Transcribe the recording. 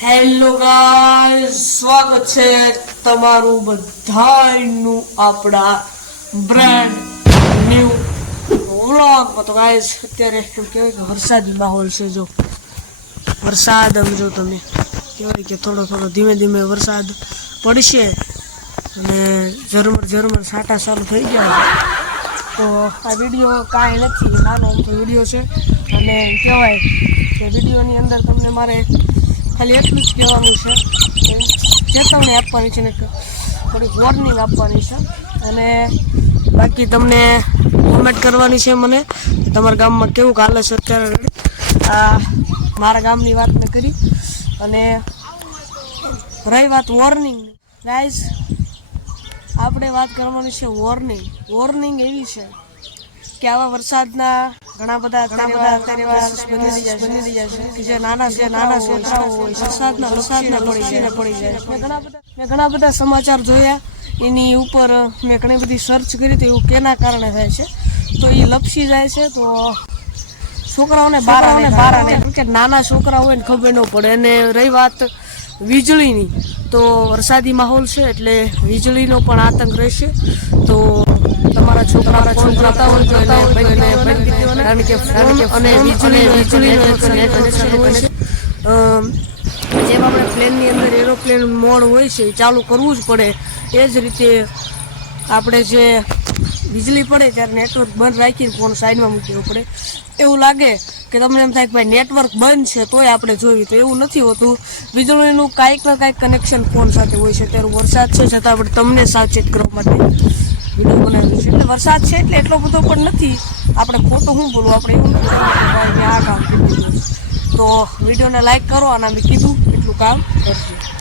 Hello guys, સ્વાગત છે તમારું બધાનું આપણા બ્રાન્ડ ન્યુ વ્લોગમાં। તો ગાઈસ અત્યારે એમ કહેવાય કે વરસાદી માહોલ છે। જો વરસાદ જો તમે કહેવાય કે થોડો થોડો ધીમે ધીમે વરસાદ પડશે અને ઝરમર છાંટા ચાલુ થઈ ગયા છે। તો આ વિડીયો કાંઈ નથી, નાનો અમથો વિડીયો છે અને કહેવાય કે વિડીયોની અંદર તમને મારે ખાલી એટલું જ કહેવાનું છે, ચેતવણી આપવાની છે ને થોડીક વોર્નિંગ આપવાની છે અને બાકી તમને કોમેન્ટ કરવાની છે મને તમારા ગામમાં કેવું હાલે છે અત્યારે। આ મારા ગામની વાત મેં કરી અને રહી વાત વોર્નિંગ, ગાઈઝ આપણે વાત કરવાની છે વોર્નિંગ એવી છે કે આવા વરસાદના ઘણા બધા અત્યારે બની રહ્યા છે કે જે નાના છોકરાઓ હોય વરસાદના પડી જાય। મેં ઘણા બધા સમાચાર જોયા, એની ઉપર મેં ઘણી બધી સર્ચ કરી તો એવું કેના કારણે થાય છે, તો એ લપસી જાય છે તો છોકરાઓને બહાર કે નાના છોકરા હોય ને ખબર ન પડે। અને રહી વાત વીજળીની, તો વરસાદી માહોલ છે એટલે વીજળીનો પણ આતંક રહેશે। તો તમારા છોકરા હોય કારણ કે અને વીજળીનો કનેક્શન હોય છે। જેમ આપણે પ્લેનની અંદર એરોપ્લેન મોડ હોય છે એ ચાલુ કરવું જ પડે, એ જ રીતે આપણે જે વીજળી પડે ત્યારે નેટવર્ક બંધ રાખીને ફોન સાઈડમાં મૂકી દેવો પડે। એવું લાગે કે તમને એમ થાય કે ભાઈ નેટવર્ક બંધ છે તોય આપણે જોયું, તો એવું નથી હોતું। વીજળીનું કાંઈક ને કાંઈક કનેક્શન ફોન સાથે હોય છે। ત્યારે વરસાદ છે છતાં આપણે તમને સાવચેત કરવા માટે વિડીયો બનાવ્યો છે। એટલે વરસાદ છે એટલે એટલો બધો પણ નથી, આપણે ખોટું શું બોલવું, આપણે એવું નથી ભાઈ મેં આ કામ કીધું। તો વિડીયોને લાઈક કરો અને અમે કીધું એટલું કામ કરજો।